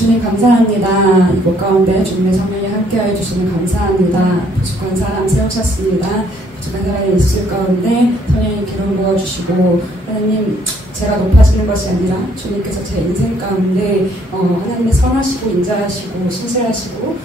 주님 감사합니다. 이곳 가운데 주님의 성령이 함께하여 주시면 감사합니다. 부족한 사람 세우셨습니다. 부족한 사람이 있을 가운데 성령님 기름 부어주시고 하나님 제가 높아지는 것이 아니라 주님께서 제 인생 가운데 하나님의 선하시고 인자하시고 신실하시고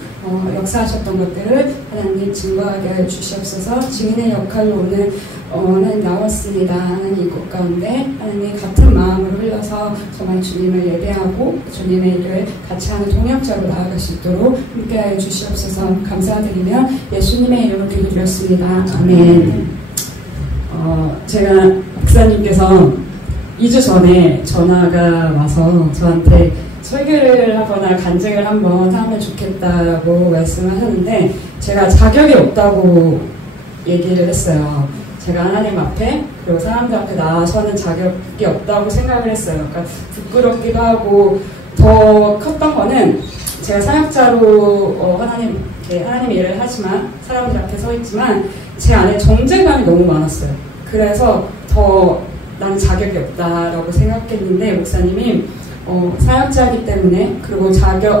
역사하셨던 것들을 하나님 증거하게 하여 주시옵소서. 증인의 역할로 오늘 하나님 나왔습니다. 하나님 이곳 가운데 하나님 같은 마음으로 흘러서 정말 주님을 예배하고 주님의 일을 같이 하는 동역자로 나아갈 수 있도록 함께하여 주시옵소서. 감사드리며 예수님의 이름으로 기도드렸습니다. 아멘. 제가 목사님께서 2주 전에 전화가 와서 저한테 설교를 하거나 간증을 한번 하면 좋겠다고 말씀을 하는데 제가 자격이 없다고 얘기를 했어요. 제가 하나님 앞에 그리고 사람들 앞에 나서는 자격이 없다고 생각을 했어요. 그러니까 부끄럽기도 하고 더 컸던 거는 제가 사역자로 하나님의 일을 하지만 사람들 앞에 서 있지만 제 안에 정죄감이 너무 많았어요. 그래서 더 나는 자격이 없다라고 생각했는데 목사님이 사역자이기 때문에 그리고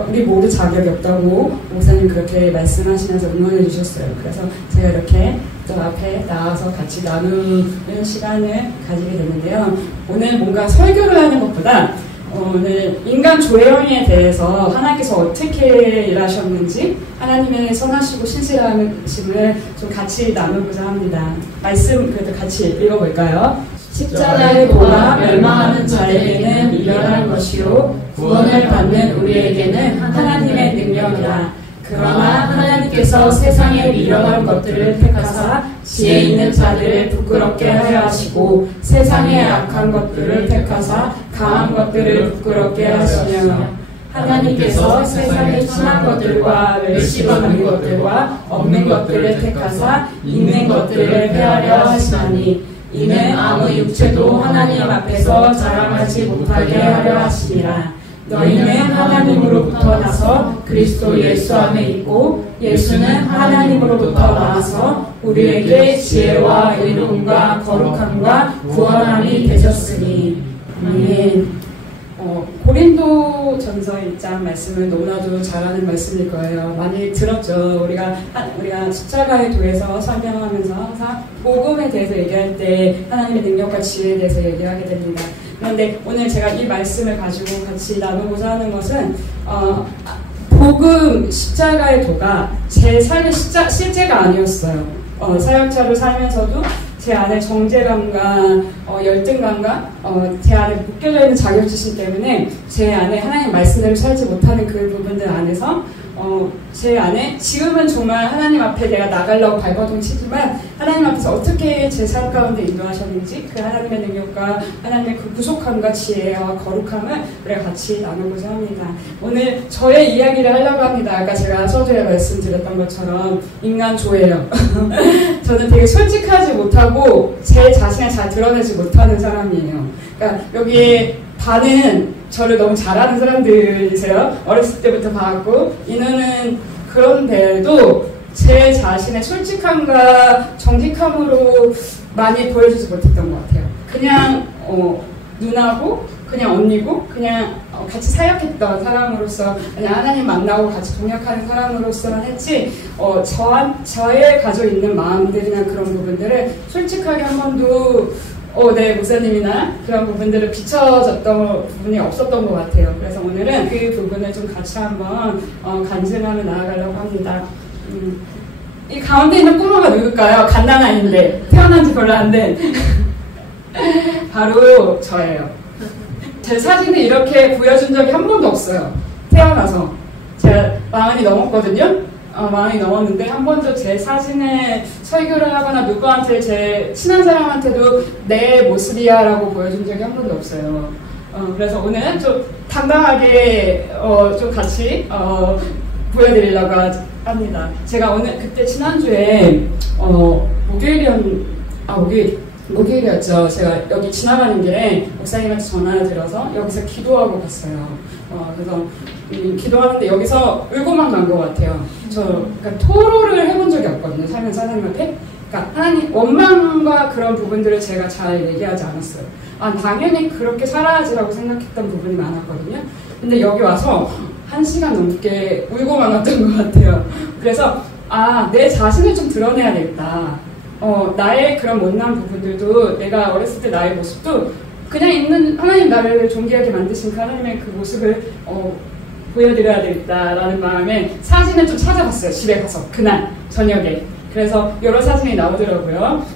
우리 모두 자격이 없다고 목사님 그렇게 말씀하시면서 응원해 주셨어요. 그래서 제가 이렇게 저 앞에 나와서 같이 나누는 시간을 가지게 됐는데요. 오늘 뭔가 설교를 하는 것보다 오늘 인간 조혜영에 대해서 하나님께서 어떻게 일하셨는지 하나님의 선하시고 신실하심을 좀 같이 나누고자 합니다. 말씀 그래도 같이 읽어볼까요? 십자가의 도가 멸망하는 자에게는 미련한 것이요 구원을 받는 우리에게는 하나님의 능력이라. 그러나 하나님께서 세상에 미련한 것들을 택하사 지혜 있는 자들을 부끄럽게 하려 하시고 세상에 악한 것들을 택하사 강한 것들을 부끄럽게 하시며 하나님께서 세상에 친한 것들과 멸시받는 것들과 없는 것들을 택하사 있는 것들을 폐하려 하시나니 이는 아무 육체도 하나님 앞에서 자랑하지 못하게 하려 하시니라. 너희는 하나님으로부터 나서 그리스도 예수 안에 있고 예수는 하나님으로부터 나와서 우리에게 지혜와 의로움과 거룩함과 구원함이 되셨으니. 아멘. 고린도 전서 1장 말씀을 너무나도 잘 아는 말씀일 거예요. 많이 들었죠. 우리가 십자가의 도에서 설명하면서 항상 복음에 대해서 얘기할 때 하나님의 능력과 지혜에 대해서 얘기하게 됩니다. 그런데 오늘 제가 이 말씀을 가지고 같이 나누고자 하는 것은 복음 십자가의 도가 제 삶의 실제가 아니었어요. 사역자로 살면서도 제 안에 정죄감과 열등감과 제 안에 묶여져 있는 자격지심 때문에 제 안에 하나님 말씀대로 살지 못하는 그 부분들 안에서 제 안에 지금은 정말 하나님 앞에 내가 나가려고 발버둥 치지만 하나님 앞에서 어떻게 제 삶 가운데 인도하셨는지 그 하나님의 능력과 하나님의 그 부족함과 지혜와 거룩함을 우리가 같이 나누고자 합니다. 오늘 저의 이야기를 하려고 합니다. 아까 제가 서두에 말씀드렸던 것처럼 인간 조예요. 저는 되게 솔직하지 못하고 제 자신을 잘 드러내지 못하는 사람이에요. 그러니까 여기에 반은 저를 너무 잘하는 사람들이세요. 어렸을 때부터 봐왔고 인우는 그런데도 제 자신의 솔직함과 정직함으로 많이 보여주지 못했던 것 같아요. 그냥 누나고 그냥 언니고 그냥 같이 사역했던 사람으로서 그냥 하나님 만나고 같이 동역하는 사람으로서만 했지 저의 가지고 있는 마음들이나 그런 부분들을 솔직하게 한 번도 네, 목사님이나 그런 부분들을 비춰졌던 부분이 없었던 것 같아요. 그래서 오늘은 그 부분을 좀 같이 한번 간증하며 나아가려고 합니다. 이 가운데 있는 꼬마가 누굴까요? 갓난아이인데 태어난 지 별로 안 된 바로 저예요. 제 사진을 이렇게 보여준 적이 한 번도 없어요. 태어나서 제가 40이 넘었거든요. 40이 넘었는데 한 번도 제 사진에 설교를 하거나 누구한테 제 친한 사람한테도 내 모습이야 라고 보여준 적이 한 번도 없어요. 그래서 오늘 좀 당당하게 좀 같이 보여드리려고 합니다. 제가 오늘 그때 지난주에 목요일이었죠. 제가 여기 지나가는 길에 목사님한테 전화를 드려서 여기서 기도하고 갔어요. 그래서 기도하는데 여기서 울고만 간 것 같아요. 그러니까 토로를 해본 적이 없거든요. 살면서 하나님 앞에. 그러니까 하나님 원망과 그런 부분들을 제가 잘 얘기하지 않았어요. 당연히 그렇게 살아야지라고 생각했던 부분이 많았거든요. 근데 여기 와서 1시간 넘게 울고 많았던 것 같아요. 그래서 내 자신을 좀 드러내야 되겠다. 나의 그런 못난 부분들도 내가 어렸을 때 나의 모습도 그냥 있는 하나님 나를 존귀하게 만드신 그 하나님의 그 모습을 보여드려야 되겠다라는 마음에 사진을 좀 찾아봤어요. 집에 가서 그날 저녁에. 그래서 여러 사진이 나오더라고요.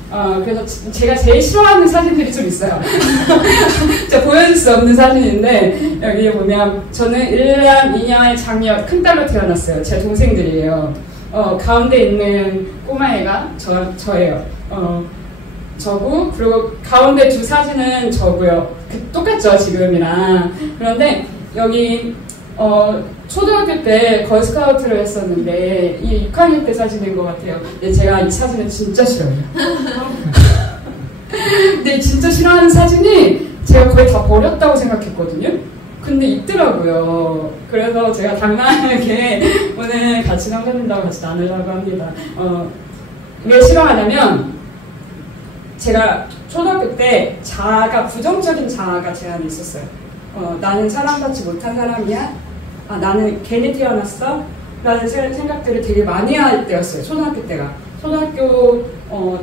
그래서 제가 제일 싫어하는 사진들이 좀 있어요. 제가 보여줄 수 없는 사진인데 여기에 보면 저는 1년, 2년, 작년 큰딸로 태어났어요. 제 동생들이에요. 가운데 있는 꼬마애가 저예요. 저고 그리고 가운데 두 사진은 저고요. 똑같죠 지금이랑. 그런데 여기 초등학교 때 걸스카우트를 했었는데 이 6학년 때 사진인 것 같아요. 근데 제가 이 사진을 진짜 싫어해요. 근데 진짜 싫어하는 사진이 제가 거의 다 버렸다고 생각했거든요. 근데 있더라고요. 그래서 제가 당당하게 오늘 같이 남자님들하고 같이 나누려고 합니다. 왜 싫어하냐면 제가 초등학교 때 부정적인 자아가 제 안에 있었어요. 나는 사랑받지 못한 사람이야? 나는 괜히 태어났어? 라는 생각들을 되게 많이 할 때였어요. 초등학교 때가. 초등학교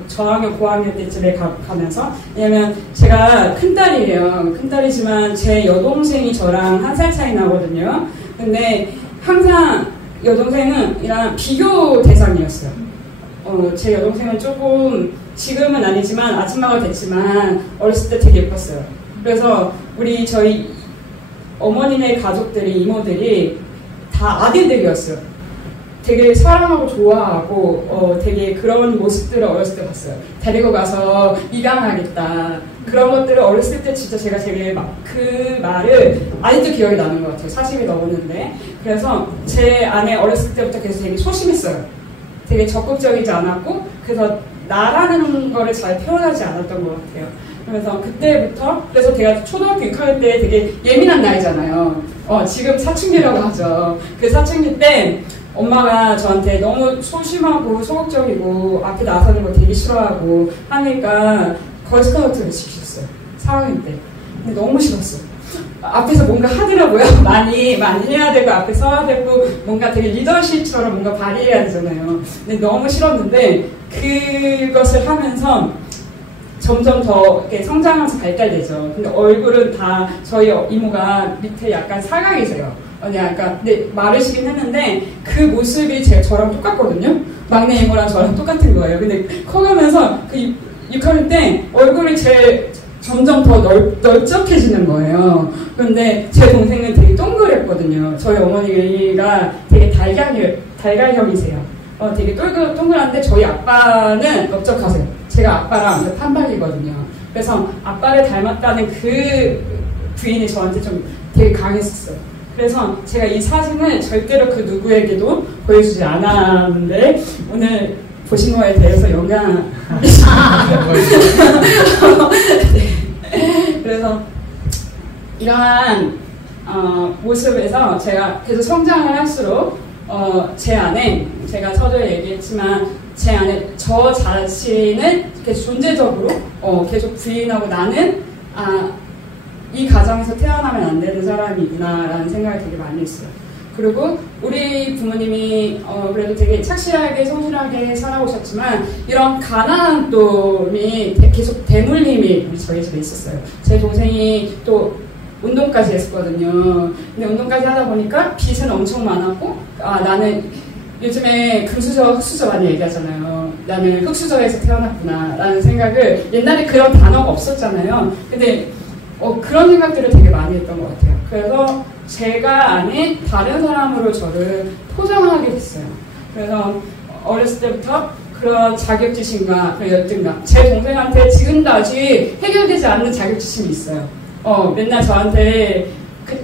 저학년, 고학년 때쯤에 가면서. 왜냐면 제가 큰딸이에요. 큰딸이지만 제 여동생이 저랑 1살 차이 나거든요. 근데 항상 여동생은 이랑 비교 대상이었어요. 제 여동생은 조금 지금은 아니지만 아줌마가 됐지만 어렸을 때 되게 예뻤어요. 그래서 저희 어머니네 가족들이 이모들이 다 아들들이었어요. 되게 사랑하고 좋아하고 되게 그런 모습들을 어렸을 때 봤어요. 데리고 가서 입양하겠다. 그런 것들을 어렸을 때 진짜 제가 되게 그 말을 아직도 기억이 나는 것 같아요. 40이 넘었는데. 그래서 제 안에 어렸을 때부터 계속 되게 소심했어요. 되게 적극적이지 않았고 그래서 나라는 거를 잘 표현하지 않았던 것 같아요. 그래서 그때부터 그래서 제가 초등학교 6학년 때 되게 예민한 나이잖아요. 지금 사춘기라고 하죠. 그 사춘기 때 엄마가 저한테 너무 소심하고 소극적이고 앞에 나서는 거 되게 싫어하고 하니까 걸스카우트를 시키셨어요. 4학년 때. 근데 너무 싫었어요. 앞에서 뭔가 하더라고요. 많이 해야 되고 앞에 서야 되고 뭔가 되게 리더십처럼 뭔가 발휘해야 되잖아요. 근데 너무 싫었는데 그것을 하면서 점점 더 이렇게 성장하면서 발달되죠. 근데 얼굴은 다 저희 이모가 밑에 약간 사각이세요. 근데 마르시긴 했는데 그 모습이 저랑 똑같거든요. 막내 이모랑 저랑 똑같은 거예요. 근데 커가면서 그 6학년 때 얼굴이 점점 더 넓적해지는 거예요. 그런데 제 동생은 되게 동그랬거든요. 저희 어머니가 되게 달걀형이세요. 되게 동그란데 저희 아빠는 넓적하세요. 제가 아빠랑 판박이거든요. 그래서 아빠를 닮았다는 그 부인이 저한테 좀 되게 강했었어요. 그래서 제가 이 사진을 절대로 그 누구에게도 보여주지 않았는데 오늘 보신 거에 대해서 영향 네. 그래서 이러한 모습에서 제가 계속 성장을 할수록 제 안에 제가 서두에 얘기했지만 제 안에 저 자신을 계속 존재적으로 계속 부인하고 나는 이 가정에서 태어나면 안 되는 사람이구나 라는 생각을 되게 많이 했어요. 그리고 우리 부모님이 그래도 되게 착실하게 성실하게 살아오셨지만 이런 가난한 놈이 계속 대물림이 저희 집에 있었어요. 제 동생이 또 운동까지 했었거든요. 근데 운동까지 하다 보니까 빚은 엄청 많았고 나는 요즘에 금수저, 흑수저 많이 얘기하잖아요. 나는 흑수저에서 태어났구나 라는 생각을 옛날에 그런 단어가 없었잖아요. 근데 그런 생각들을 되게 많이 했던 것 같아요. 그래서 제가 안에 다른 사람으로 저를 포장하게 됐어요. 그래서 어렸을 때부터 그런 자격지심과 그런 열등감. 제 동생한테 지금도 아직 해결되지 않는 자격지심이 있어요. 맨날 저한테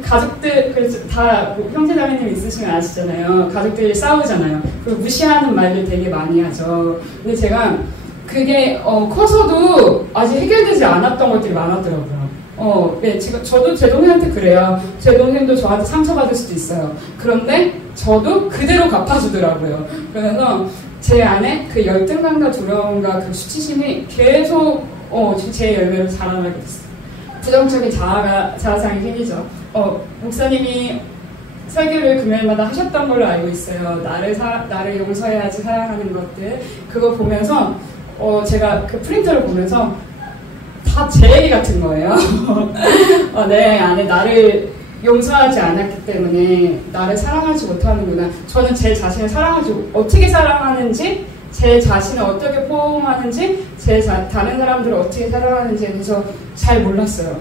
가족들, 그래서 다 형제자매님 있으시면 아시잖아요. 가족들이 싸우잖아요. 그리고 무시하는 말들 되게 많이 하죠. 근데 제가 그게 커서도 아직 해결되지 않았던 것들이 많았더라고요. 네, 저도 제 동생한테 그래요. 제 동생도 저한테 상처받을 수도 있어요. 그런데 저도 그대로 갚아주더라고요. 그래서 제 안에 그 열등감과 두려움과 그 수치심이 계속 제 열매로 자라나게 됐어요. 부정적인 자아상이 생기죠. 목사님이 설교를 금요일마다 하셨던 걸로 알고 있어요. 나를 용서해야지 사랑하는 것들. 그거 보면서 제가 그 프린터를 보면서 다 제 얘기 같은 거예요. 내 안에 나를 용서하지 않았기 때문에 나를 사랑하지 못하는구나. 저는 제 자신을 어떻게 사랑하는지, 제 자신을 어떻게 포옹하는지, 다른 사람들을 어떻게 사랑하는지에 대해서 잘 몰랐어요.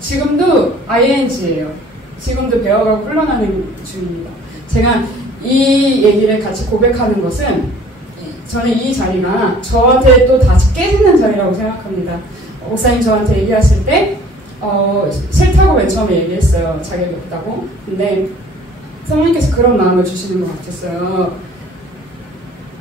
지금도 ING예요. 지금도 배워가고 흘러가는 중입니다. 제가 이 얘기를 같이 고백하는 것은 저는 이 자리가 저한테 또 다시 깨지는 자리라고 생각합니다. 목사님 저한테 얘기하실 때 싫다고 맨 처음에 얘기했어요. 자격이 없다고. 근데 성령님께서 그런 마음을 주시는 것 같았어요.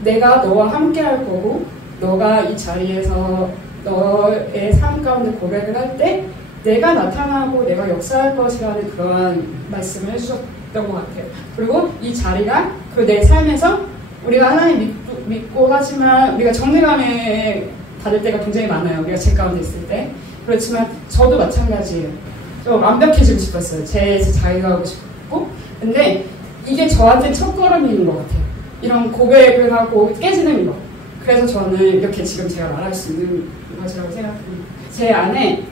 내가 너와 함께 할 거고 너가 이 자리에서 너의 삶 가운데 고백을 할 때 내가 나타나고 내가 역사할 것이라는 그러한 말씀을 해주셨던 것 같아요. 그리고 이 자리가 내 삶에서 우리가 하나님 믿고 하지만 우리가 정죄감에 받을 때가 굉장히 많아요. 우리가 제 가운데 있을 때. 그렇지만 저도 마찬가지예요. 좀 완벽해지고 싶었어요. 제 자기가 하고 싶고. 근데 이게 저한테 첫걸음인 것 같아요. 이런 고백을 하고 깨지는 거. 그래서 저는 이렇게 지금 제가 말할 수 있는 것이라고 생각합니다. 제 안에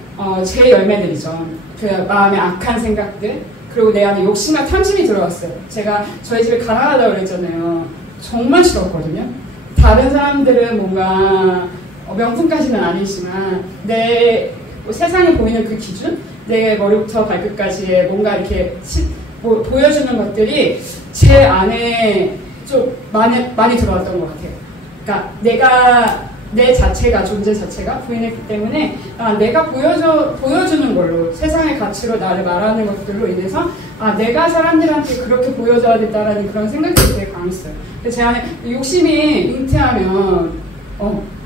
제 열매들이죠. 그 마음의 악한 생각들, 그리고 내 안에 욕심과 탐심이 들어왔어요. 제가 저희 집에 가난하다고 그랬잖아요. 정말 싫었거든요. 다른 사람들은 뭔가 명품까지는 아니지만 세상에 보이는 그 기준, 내 머리부터 발끝까지의 뭔가 이렇게 보여주는 것들이 제 안에 좀 많이 들어왔던 것 같아요. 그러니까 내 자체가, 존재 자체가 부인했기 때문에 내가 보여주는 걸로, 세상의 가치로 나를 말하는 것들로 인해서 내가 사람들한테 그렇게 보여줘야겠다라는 그런 생각들이 되게 강했어요. 제 안에 욕심이 잉태하면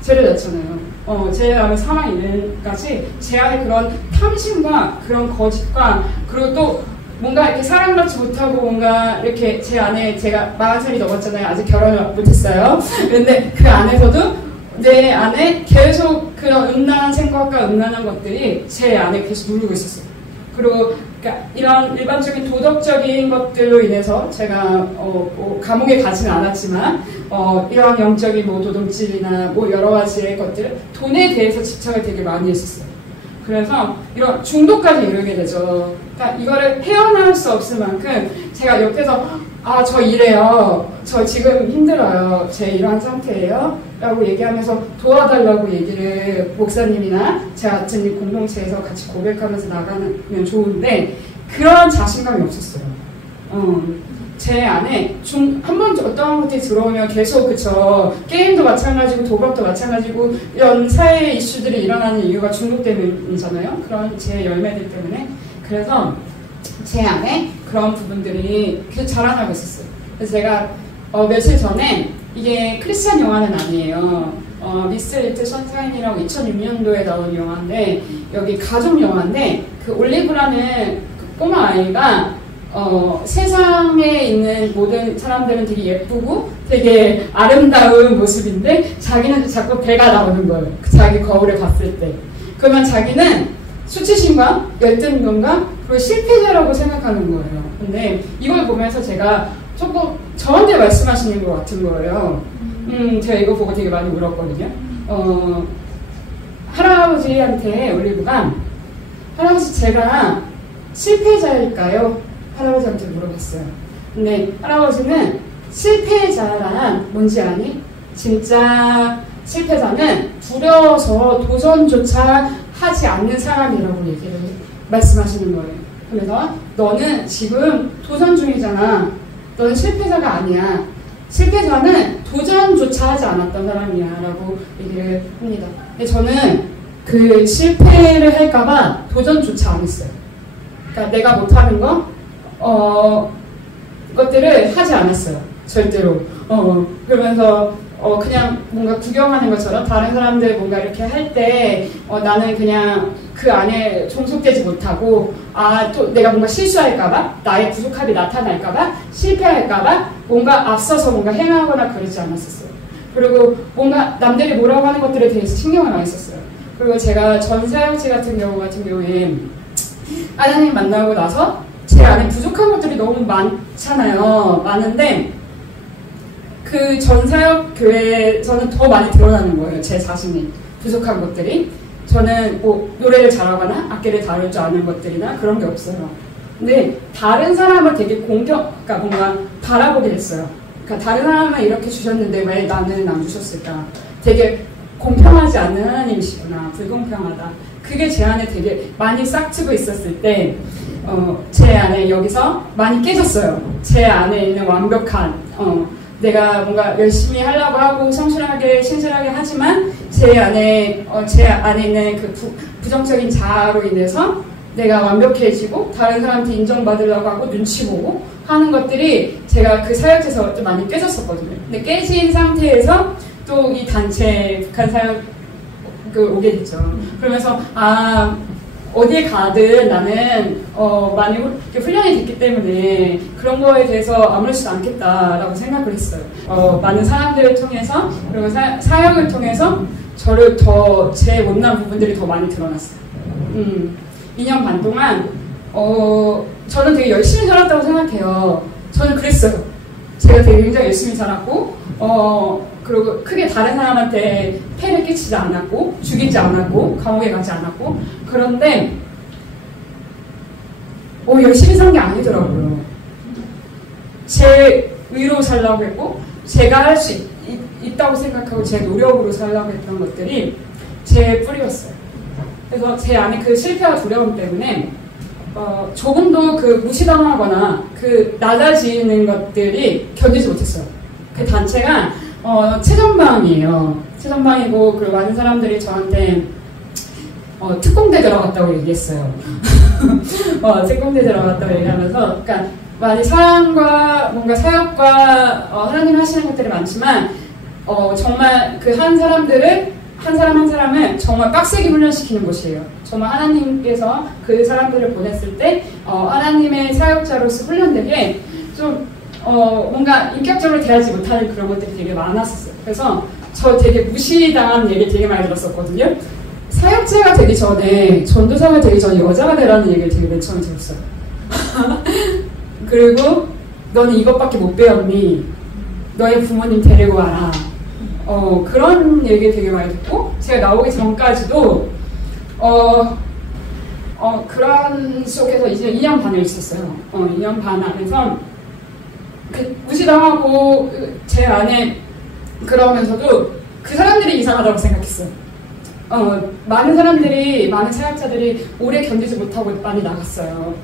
죄를 졌잖아요. 제 안에 사망이 이르기까지 제 안에 그런 탐심과 그런 거짓과, 그리고 또 뭔가 이렇게 사랑받지 못하고 뭔가 이렇게 제 안에, 제가 40살이 넘었잖아요. 아직 결혼을 못했어요. 근데 그 안에서도 내 안에 계속 그런 음란한 생각과 음란한 것들이 제 안에 계속 누르고 있었어요. 그리고 그러니까 이런 일반적인 도덕적인 것들로 인해서 제가 감옥에 가지는 않았지만 이런 영적인 도둑질이나 여러 가지의 것들, 돈에 대해서 집착을 되게 많이 했었어요. 그래서 이런 중독까지 이르게 되죠. 그러니까 이거를 헤어나올 수 없을 만큼 제가 옆에서 저 이래요. 저 지금 힘들어요. 제 이러한 상태예요. 라고 얘기하면서 도와달라고 얘기를 목사님이나 제 같은 공동체에서 같이 고백하면서 나가면 좋은데 그런 자신감이 없었어요. 제 안에 한 번 어떤 것들이 들어오면 계속 게임도 마찬가지고 도박도 마찬가지고 이런 사회 이슈들이 일어나는 이유가 중독 때문이잖아요. 그런 제 열매들 때문에. 그래서 제 안에 그런 부분들이 계속 자라나고 있었어요. 그래서 제가 며칠 전에, 이게 크리스찬 영화는 아니에요. 미스 리틀 선샤인이라고 2006년도에 나온 영화인데, 여기 가족 영화인데, 그 올리브라는 그 꼬마 아이가 세상에 있는 모든 사람들은 되게 예쁘고 되게 아름다운 모습인데 자기는 자꾸 배가 나오는 거예요. 자기 거울을 봤을 때. 그러면 자기는 수치심과 열등감과 그리고 실패자라고 생각하는 거예요. 근데 이걸 보면서 제가 조금 저한테 말씀하시는 것 같은 거예요. 제가 이거 보고 되게 많이 울었거든요. 할아버지한테 올리브가, 할아버지 제가 실패자일까요? 할아버지한테 물어봤어요. 근데 할아버지는 실패자란 뭔지 아니? 진짜 실패자는 두려워서 도전조차 하지 않는 사람이라고 얘기를 말씀하시는 거예요. 그래서 너는 지금 도전 중이잖아. 너는 실패자가 아니야. 실패자는 도전조차 하지 않았던 사람이야 라고 얘기를 합니다. 근데 저는 그 실패를 할까봐 도전조차 안 했어요. 그러니까 내가 못하는 것들을 하지 않았어요. 절대로. 그러면서 그냥 뭔가 구경하는 것처럼 다른 사람들 뭔가 이렇게 할 때 나는 그냥 그 안에 종속되지 못하고 또 내가 뭔가 실수할까봐, 나의 부족함이 나타날까봐, 실패할까봐 뭔가 앞서서 뭔가 행하거나 그러지 않았었어요. 그리고 뭔가 남들이 뭐라고 하는 것들에 대해서 신경을 많이 썼어요. 그리고 제가 전 사역지 같은 경우에 하나님 만나고 나서 제 안에 부족한 것들이 너무 많잖아요. 많은데 그 전사역교회에서는 더 많이 드러나는 거예요. 제 자신이 부족한 것들이. 저는 뭐 노래를 잘하거나 악기를 다룰 줄 아는 것들이나 그런 게 없어요. 근데 다른 사람을 되게 그러니까 뭔가 바라보게 됐어요. 그러니까 다른 사람은 이렇게 주셨는데 왜 나는 안 주셨을까? 되게 공평하지 않는 하나님이시구나. 불공평하다. 그게 제 안에 되게 많이 싹트고 있었을 때 제 안에 여기서 많이 깨졌어요. 제 안에 있는 완벽한 내가 뭔가 열심히 하려고 하고 성실하게 신실하게 하지만 제 안에 있는 그 부정적인 자아로 인해서 내가 완벽해지고 다른 사람한테 인정받으려고 하고 눈치 보고 하는 것들이 제가 그 사역에서 좀 많이 깨졌었거든요. 근데 깨진 상태에서 또 이 단체 북한 사역 오게 됐죠. 그러면서 어디에 가든 나는 많이 훈련이 됐기 때문에 그런 거에 대해서 아무렇지도 않겠다라고 생각을 했어요. 많은 사람들을 통해서 그리고 사역을 통해서 저를 더 제 못난 부분들이 더 많이 드러났어요. 2년 반 동안 저는 되게 열심히 살았다고 생각해요. 저는 그랬어요. 제가 되게 굉장히 열심히 살았고 그리고 크게 다른 사람한테 폐를 끼치지 않았고 죽이지 않았고 감옥에 가지 않았고 그런데 열심히 산 게 아니더라고요. 제 의로 살려고 했고 제가 할 수 있다고 생각하고 제 노력으로 살려고 했던 것들이 제 뿌리였어요. 그래서 제 안에 그 실패와 두려움 때문에 조금도 그 무시당하거나 그 낮아지는 것들이 견디지 못했어요. 그 단체가 최전방이에요. 최전방이고 그리고 많은 사람들이 저한테 특공대 들어갔다고 얘기했어요. 특공대 들어갔다고 얘기하면서 그러니까 많이 사랑과 뭔가 사역과 하나님 하시는 것들이 많지만 정말 그 한 사람들을 한 사람 한 사람을 정말 빡세게 훈련시키는 곳이에요. 정말 하나님께서 그 사람들을 보냈을 때 하나님의 사역자로서 훈련되게 좀 뭔가 인격적으로 대하지 못하는 그런 것들이 되게 많았었어요. 그래서 저 되게 무시당한 얘기 되게 많이 들었었거든요. 사역자가 되기 전에 전도사가 되기 전에 여자가 되라는 얘기를 되게 맨 처음에 들었어요. 그리고 너는 이것밖에 못 배웠니? 너의 부모님 데리고 와라. 그런 얘기 되게 많이 듣고 제가 나오기 전까지도 그런 속에서 이제 2년 반을 있었어요. 2년 반 안에서 무시당하고 제 안에 그러면서도 그 사람들이 이상하다고 생각했어요. 많은 사람들이 많은 사역자들이 오래 견디지 못하고 많이 나갔어요.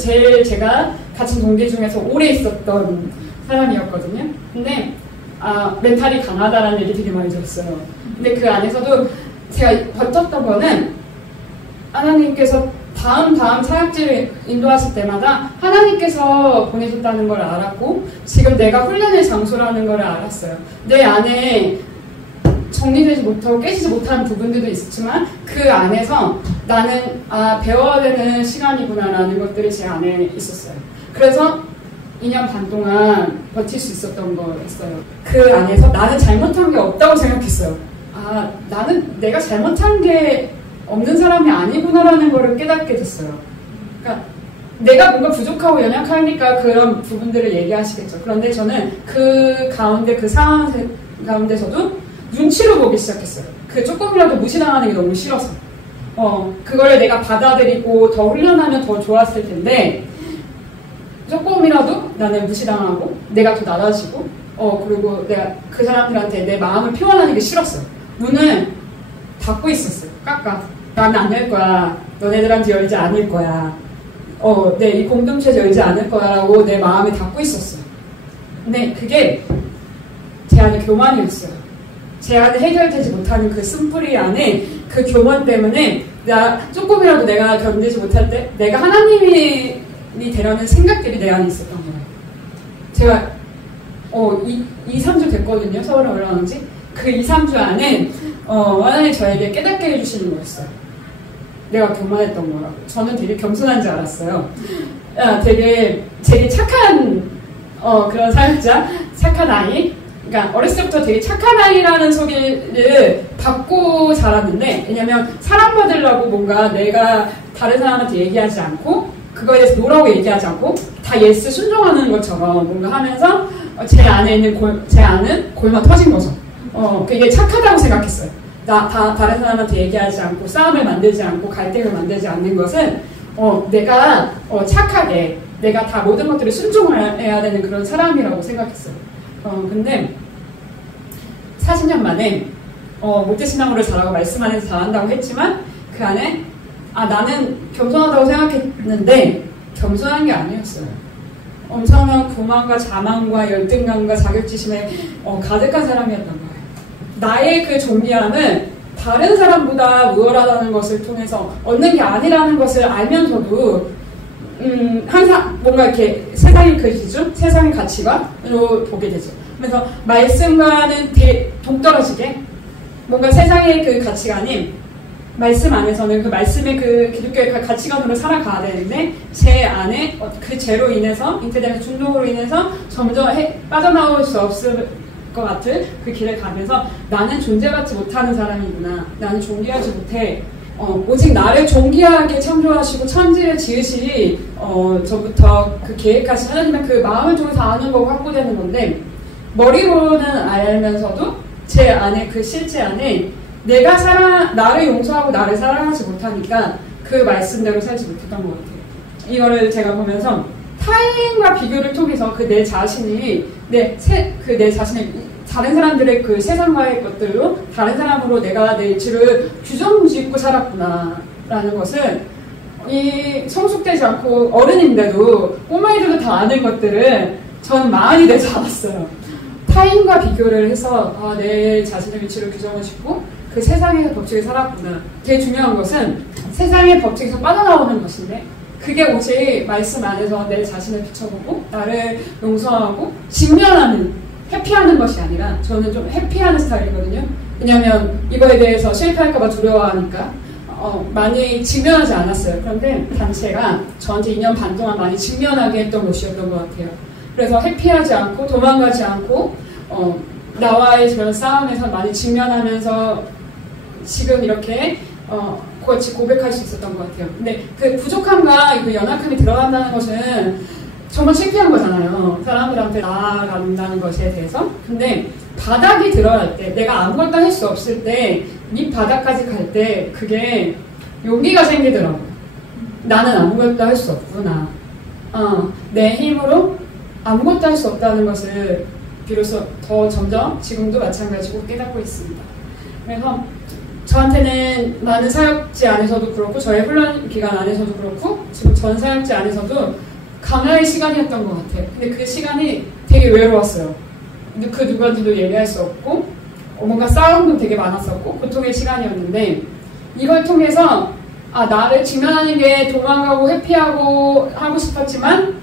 제가 같은 동기 중에서 오래 있었던 사람이었거든요. 근데 멘탈이 강하다라는 얘기 되게 많이 들었어요. 근데 그 안에서도 제가 버텼던 거는 하나님께서 다음 사역지를 인도하실 때마다 하나님께서 보내셨다는 걸 알았고 지금 내가 훈련의 장소라는 걸 알았어요. 내 안에 정리되지 못하고 깨지지 못하는 부분들도 있었지만 그 안에서 나는 배워야 되는 시간이구나라는 것들이 제 안에 있었어요. 그래서 2년 반 동안 버틸 수 있었던 거였어요. 그 안에서 나는 잘못한 게 없다고 생각했어요. 나는 내가 잘못한 게 없는 사람이 아니구나라는 거를 깨닫게 됐어요. 그러니까 내가 뭔가 부족하고 연약하니까 그런 부분들을 얘기하시겠죠. 그런데 저는 그 가운데 그 상황 가운데서도 눈치로 보기 시작했어요. 그 조금이라도 무시당하는 게 너무 싫어서 그거를 내가 받아들이고 더 훈련하면 더 좋았을 텐데 조금이라도 나는 무시당하고 내가 더 낮아지고 그리고 내가 그 사람들한테 내 마음을 표현하는 게 싫었어요. 문을 닫고 있었어요. 깍깍. 나는 안 열 거야. 너네들한테 열지 않을 거야. 이 공동체에서 열지 않을 거야라고 내 마음에 닫고 있었어요. 근데 그게 제 안에 교만이었어요. 제 안에 해결되지 못하는 그 쓴뿌리 안에 그 교만 때문에 조금이라도 내가 견디지 못할 때 내가 하나님이 되려는 생각들이 내 안에 있었던 거예요. 제가 2-3주 됐거든요. 서울에 올라온 지. 그 2-3주 안에 하나님이 저에게 깨닫게 해주시는 거였어요. 내가 교만했던 거라고. 저는 되게 겸손한 줄 알았어요. 되게 착한 그런 사역자, 착한 아이. 그러니까 어렸을 때부터 되게 착한 아이라는 소리를 받고 자랐는데, 왜냐면 사랑받으려고 뭔가 내가 다른 사람한테 얘기하지 않고 그거에 대해서 노라고 얘기하지 않고 다 예스 순종하는 것처럼 뭔가 하면서 제 안에 있는 제 안은 골마 터진 거죠. 그게 착하다고 생각했어요. 다른 사람한테 얘기하지 않고 싸움을 만들지 않고 갈등을 만들지 않는 것은 내가 착하게 내가 다 모든 것들을 순종해야 되는 그런 사람이라고 생각했어요. 근데 40년 만에 모태신앙으로 자라고 말씀 안에서 자란다고 했지만 그 안에 나는 겸손하다고 생각했는데 겸손한 게 아니었어요. 엄청난 교만과 자만과 열등감과 자격지심에 가득한 사람이었던 거예요. 나의 그 존귀함은 다른 사람보다 우월하다는 것을 통해서 얻는 게 아니라는 것을 알면서도 항상 뭔가 이렇게 세상의 그 기준, 세상의 가치관으로 보게 되죠. 그래서 말씀과는 동떨어지게 뭔가 세상의 그 가치관이 말씀 안에서는 그 말씀의 그 기독교의 그 가치관으로 살아가야 되는데 제 안에 그 죄로 인해서 잉태되는 충동으로 인해서 점점 빠져나올 수 없을 것 같은 그 길을 가면서 나는 존재받지 못하는 사람이구나. 나는 존귀하지 못해. 오직 나를 존귀하게 창조하시고 천지를 지으시 전부터 그 계획하신 하나님의 그 마음을 통해서 아는 거고 확보되는 건데 머리로는 알면서도 제 안에 그 실제 안에 내가 나를 용서하고 나를 사랑하지 못하니까 그 말씀대로 살지 못했던 것 같아요. 이거를 제가 보면서 타인과 비교를 통해서 그 내 자신이 내 자신의 다른 사람들의 그 세상과의 것들로 다른 사람으로 내가 내 위치를 규정짓고 살았구나 라는 것은 이 성숙되지 않고 어른인데도 꼬마이들도 다 아는 것들을 전 마흔이 되지 않았어요. 타인과 비교를 해서 내 자신의 위치를 규정을 짓고 그 세상의 법칙에 살았구나. 되게 중요한 것은 세상의 법칙에서 빠져나오는 것인데 그게 오직 말씀 안에서 내 자신을 비춰보고 나를 용서하고 직면하는 회피하는 것이 아니라 저는 좀 회피하는 스타일이거든요. 왜냐하면 이거에 대해서 실패할까봐 두려워하니까 많이 직면하지 않았어요. 그런데 단체가 저한테 2년 반 동안 많이 직면하게 했던 곳이었던 것 같아요. 그래서 회피하지 않고 도망가지 않고 나와의 그런 싸움에서 많이 직면하면서 지금 이렇게 같이 고백할 수 있었던 것 같아요. 근데 그 부족함과 그 연약함이 드러난다는 것은 정말 창피한 거잖아요. 사람들한테 나아간다는 것에 대해서. 근데 바닥이 드러날 때, 내가 아무것도 할 수 없을 때, 밑바닥까지 갈 때 그게 용기가 생기더라고요. 나는 아무것도 할 수 없구나. 내 힘으로 아무것도 할 수 없다는 것을 비로소 더 점점 지금도 마찬가지고 깨닫고 있습니다. 그래서 저한테는 많은 사역지 안에서도 그렇고 저의 훈련 기간 안에서도 그렇고 지금 전 사역지 안에서도 강화의 시간이었던 것 같아요. 근데 그 시간이 되게 외로웠어요. 그 누구한테도 얘기할 수 없고 뭔가 싸움도 되게 많았었고 고통의 시간이었는데 이걸 통해서 나를 직면하는 게 도망가고 회피하고 하고 싶었지만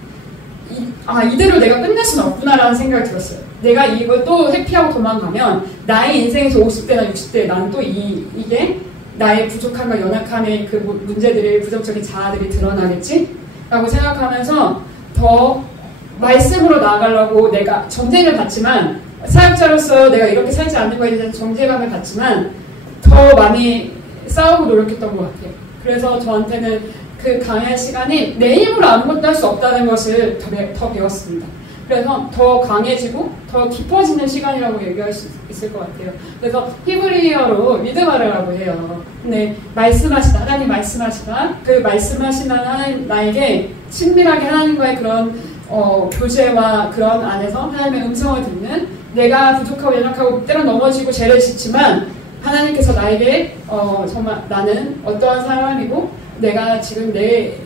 이대로 내가 끝낼 수는 없구나라는 생각이 들었어요. 내가 이걸 또 회피하고 도망가면 나의 인생에서 50대나 60대에 난 또 이게 나의 부족함과 연약함의 그 문제들이 부정적인 자아들이 드러나겠지? 라고 생각하면서 더 말씀으로 나아가려고 내가 정죄를 받지만 사역자로서 내가 이렇게 살지 않는 거에 대한 정죄감을 받지만 더 많이 싸우고 노력했던 것 같아요. 그래서 저한테는 그 강의 시간이 내 힘으로 아무것도 할 수 없다는 것을 더 배웠습니다. 그래서 더 강해지고 더 깊어지는 시간이라고 얘기할 수 있을 것 같아요. 그래서 히브리어로 미드바르라고 해요. 근데 하나님 말씀하시다 그 말씀하시는 하나님 나에게 친밀하게 하나님과의 그런 교제와 그런 안에서 하나님의 음성을 듣는 내가 부족하고 연약하고 때론 넘어지고 죄를 짓지만 하나님께서 나에게 정말 나는 어떠한 사람이고 내가 지금 내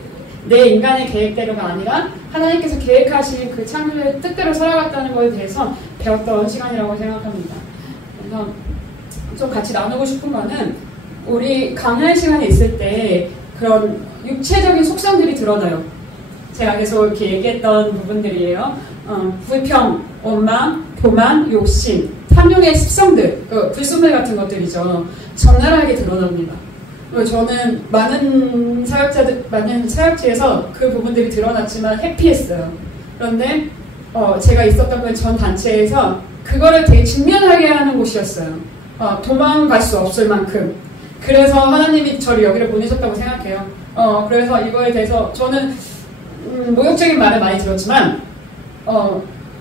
인간의 계획대로가 아니라 하나님께서 계획하신 그 창조의 뜻대로 살아갔다는 것에 대해서 배웠던 시간이라고 생각합니다. 그래서 좀 같이 나누고 싶은 거는 우리 강의 시간에 있을 때 그런 육체적인 속성들이 드러나요. 제가 계속 이렇게 얘기했던 부분들이에요. 불평, 원망, 교만, 욕심, 탐욕의 습성들, 불순물 같은 것들이죠. 적나라하게 드러납니다. 저는 많은 사역지에서 그 부분들이 드러났지만 회피했어요. 그런데 제가 있었던 그 전 단체에서 그거를 되게 직면하게 하는 곳이었어요. 도망갈 수 없을 만큼. 그래서 하나님이 저를 여기를 보내셨다고 생각해요. 그래서 이거에 대해서 저는 모욕적인 말을 많이 들었지만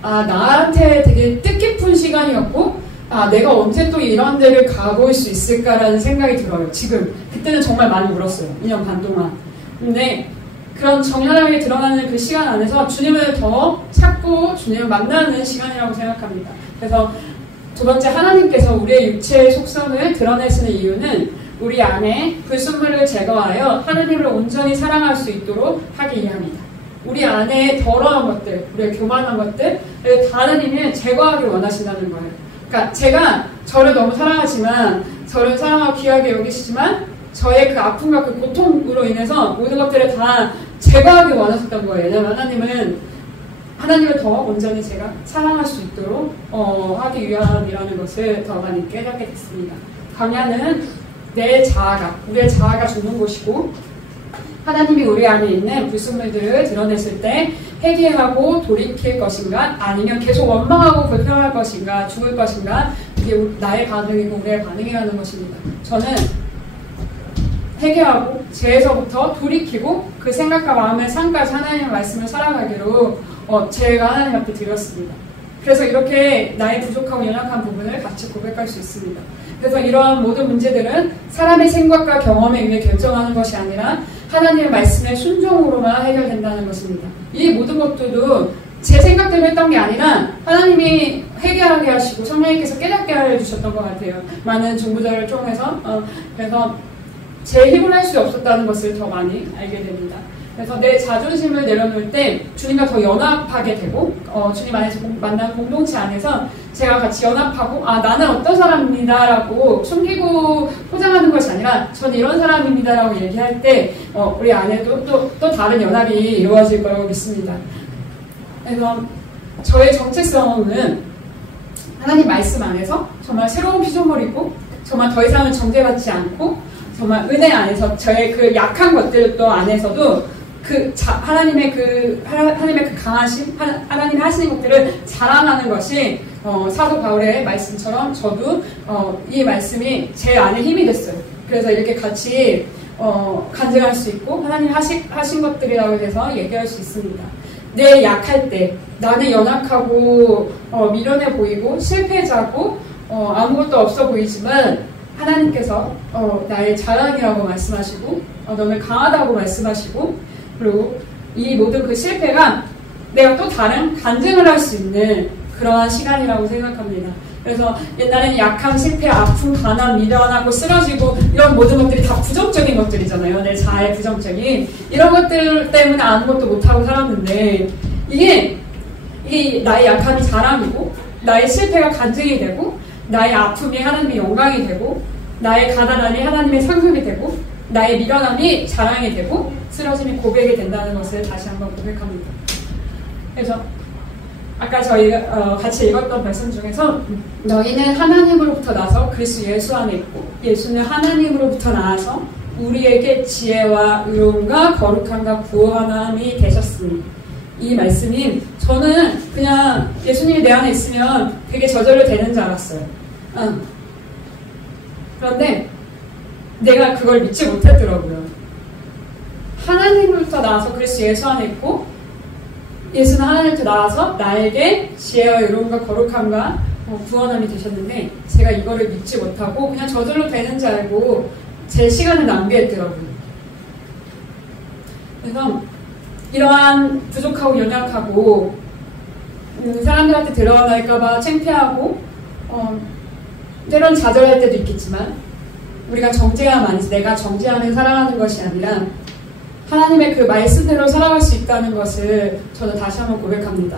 나한테 되게 뜻깊은 시간이었고 내가 언제 또 이런 데를 가볼 수 있을까라는 생각이 들어요. 지금 그때는 정말 많이 울었어요. 2년 반 동안. 근데 그런 정연하게 드러나는 그 시간 안에서 주님을 더 찾고 주님을 만나는 시간이라고 생각합니다. 그래서 두 번째, 하나님께서 우리의 육체의 속성을 드러내시는 이유는 우리 안에 불순물을 제거하여 하나님을 온전히 사랑할 수 있도록 하기 위함이다. 우리 안에 더러운 것들, 우리의 교만한 것들을 하나님이 제거하기 원하신다는 거예요. 그러니까 제가 저를 너무 사랑하지만, 저를 사랑하고 귀하게 여기시지만 저의 그 아픔과 그 고통으로 인해서 모든 것들을 다 제거하기 원하셨던 거예요. 왜냐하면 하나님을 더 온전히 제가 사랑할 수 있도록 하기 위함이라는 것을 더 많이 깨닫게 됐습니다. 광야는 내 자아가, 우리의 자아가 죽는 곳이고, 하나님이 우리 안에 있는 불순물들을 드러냈을 때 회개하고 돌이킬 것인가, 아니면 계속 원망하고 불평할 것인가, 죽을 것인가, 이게 나의 반응이고 우리의 반응이라는 것입니다. 저는 회개하고 죄에서부터 돌이키고 그 생각과 마음의 삶까지 하나님의 말씀을 살아가기로 제가 하나님 앞에 드렸습니다. 그래서 이렇게 나의 부족하고 연약한 부분을 같이 고백할 수 있습니다. 그래서 이러한 모든 문제들은 사람의 생각과 경험에 의해 결정하는 것이 아니라 하나님의 말씀의 순종으로만 해결된다는 것입니다. 이 모든 것들도 제 생각대로 했던 게 아니라 하나님이 회개하게 하시고 성령님께서 깨닫게 해주셨던 것 같아요. 많은 중보자를 통해서. 그래서 제 힘으로 할 수 없었다는 것을 더 많이 알게 됩니다. 그래서 내 자존심을 내려놓을 때 주님과 더 연합하게 되고 주님 안에서 만난 공동체 안에서 제가 같이 연합하고 나는 어떤 사람입니다 라고 숨기고 포장하는 것이 아니라 저는 이런 사람입니다 라고 얘기할 때 우리 안에도 또 다른 연합이 이루어질 거라고 믿습니다. 그래서 저의 정체성은 하나님 말씀 안에서 정말 새로운 피조물이고 정말 더 이상은 정죄받지 않고 정말 은혜 안에서 저의 그 약한 것들도 안에서도 하나님의 그 강하심, 하나님이 하시는 것들을 자랑하는 것이 사도 바울의 말씀처럼 저도 이 말씀이 제 안에 힘이 됐어요. 그래서 이렇게 같이 간증할 수 있고 하나님 하신 것들이라고 해서 얘기할 수 있습니다. 내 약할 때 나는 연약하고 미련해 보이고 실패자고 아무것도 없어 보이지만 하나님께서 나의 자랑이라고 말씀하시고 너는 강하다고 말씀하시고 그리고 이 모든 그 실패가 내가 또 다른 간증을 할 수 있는 그러한 시간이라고 생각합니다. 그래서 옛날에는 약함, 실패, 아픔, 가난, 미련하고 쓰러지고 이런 모든 것들이 다 부정적인 것들이잖아요. 내 자아의 부정적인 이런 것들 때문에 아무것도 못하고 살았는데 이게 나의 약함이 자랑이고 나의 실패가 간증이 되고 나의 아픔이 하나님의 영광이 되고 나의 가난함이 하나님의 상급이 되고 나의 미련함이 자랑이 되고 쓰러짐이 고백이 된다는 것을 다시 한번 고백합니다. 그래서 아까 저희가 같이 읽었던 말씀 중에서 너희는 하나님으로부터 나서 그리스도 예수 안에 있고 예수는 하나님으로부터 나와서 우리에게 지혜와 의로움과 거룩함과 구원함이 되셨으니 이 말씀이 저는 그냥 예수님이 내 안에 있으면 되게 저절로 되는 줄 알았어요. 그런데 내가 그걸 믿지 못했더라고요. 하나님으로부터 나와서 그리스도 예수 안에 있고 예수는 하나님부터 나와서 나에게 지혜와 의로움과 거룩함과 구원함이 되셨는데 제가 이거를 믿지 못하고 그냥 저절로 되는 줄 알고 제 시간을 낭비했더라고요. 그래서 이러한 부족하고 연약하고 사람들한테 드러날까봐 창피하고 때론 좌절할 때도 있겠지만 우리가 정죄함 안에서 내가 정죄하면 살아가는 것이 아니라 하나님의 그 말씀대로 살아갈 수 있다는 것을 저는 다시 한번 고백합니다.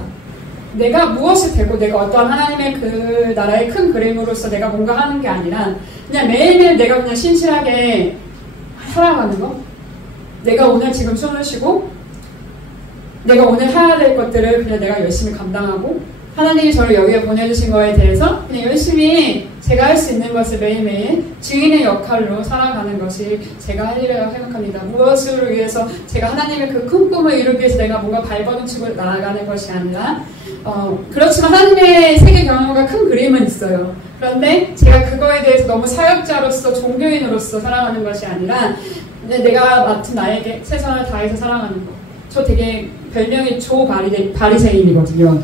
내가 무엇이 되고 내가 어떠한 하나님의 그 나라의 큰 그림으로서 내가 뭔가 하는 게 아니라 그냥 매일매일 내가 그냥 신실하게 살아가는 것. 내가 오늘 지금 숨을 쉬고 내가 오늘 해야 될 것들을 그냥 내가 열심히 감당하고 하나님이 저를 여기에 보내주신 거에 대해서 그냥 열심히 제가 할 수 있는 것을 매일매일 주인의 역할로 살아가는 것이 제가 할 일이라고 생각합니다. 무엇을 위해서 제가 하나님의 그 큰 꿈을 이루기 위해서 내가 뭔가 발버둥치고 나아가는 것이 아니라 그렇지만 하나님의 세계 경험과 큰 그림은 있어요. 그런데 제가 그거에 대해서 너무 사역자로서 종교인으로서 살아가는 것이 아니라 내가 맡은 나에게 최선을 다해서 살아가는 것. 저 되게 별명이 바리새인이거든요.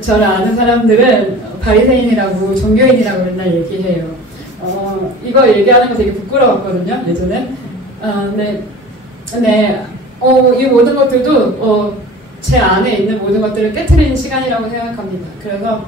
저를 아는 사람들은 바리새인이라고 종교인이라고 맨날 얘기해요. 이거 얘기하는 거 되게 부끄러웠거든요, 예전에. 이 모든 것들도 제 안에 있는 모든 것들을 깨트리는 시간이라고 생각합니다. 그래서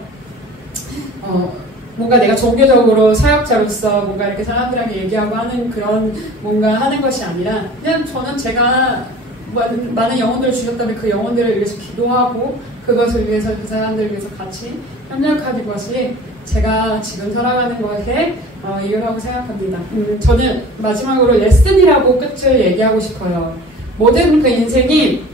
뭔가 내가 종교적으로 사역자로서 뭔가 이렇게 사람들에게 얘기하고 하는 그런 뭔가 하는 것이 아니라 그냥 저는 제가 많은 영혼들을 주셨다면 그 영혼들을 위해서 기도하고 그것을 위해서 그 사람들을 위해서 같이 협력하는 것이 제가 지금 살아가는 것에 이유라고 생각합니다. 저는 마지막으로 레슨이라고 끝을 얘기하고 싶어요. 모든 그 인생이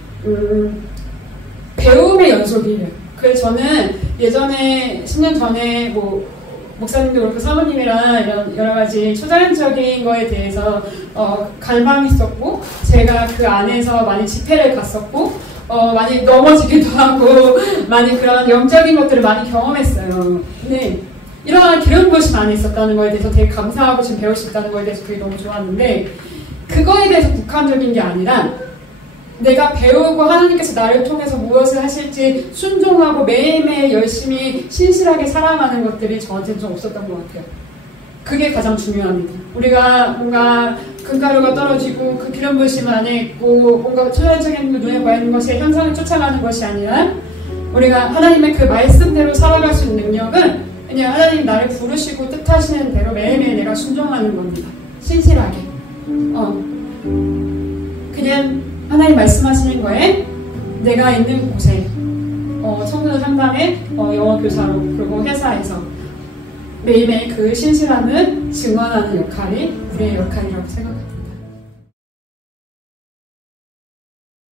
배움의 연속이에요. 그래서 저는 예전에 10년 전에 목사님도 그렇고 사모님이랑 이런 여러 가지 초자연적인 거에 대해서 갈망했었고 제가 그 안에서 많이 집회를 갔었고 많이 넘어지기도 하고 많이 그런 영적인 것들을 많이 경험했어요. 근데 이러한 기름 부으심 안에 있었다는 거에 대해서 되게 감사하고 지금 배울 수 있다는 거에 대해서 그게 너무 좋았는데 그거에 대해서 국한적인 게 아니라 내가 배우고 하나님께서 나를 통해서 무엇을 하실지 순종하고 매일매일 열심히 신실하게 살아가는 것들이 저한테는 좀 없었던 것 같아요. 그게 가장 중요합니다. 우리가 뭔가 금가루가 떨어지고 그 기름 부으심 안에 있고 뭔가 초자연적인 눈에 보이는 것의 현상을 쫓아가는 것이 아니라 우리가 하나님의 그 말씀대로 살아갈 수 있는 능력은 그냥 하나님 나를 부르시고 뜻하시는 대로 매일매일 내가 순종하는 겁니다. 신실하게. 그냥 하나님 말씀하시는 거에 내가 있는 곳에 청소년 상담에 영어 교사로 그리고 회사에서 매일매일 그 신실함을 증언하는 역할이 우리의 역할이라고 생각합니다.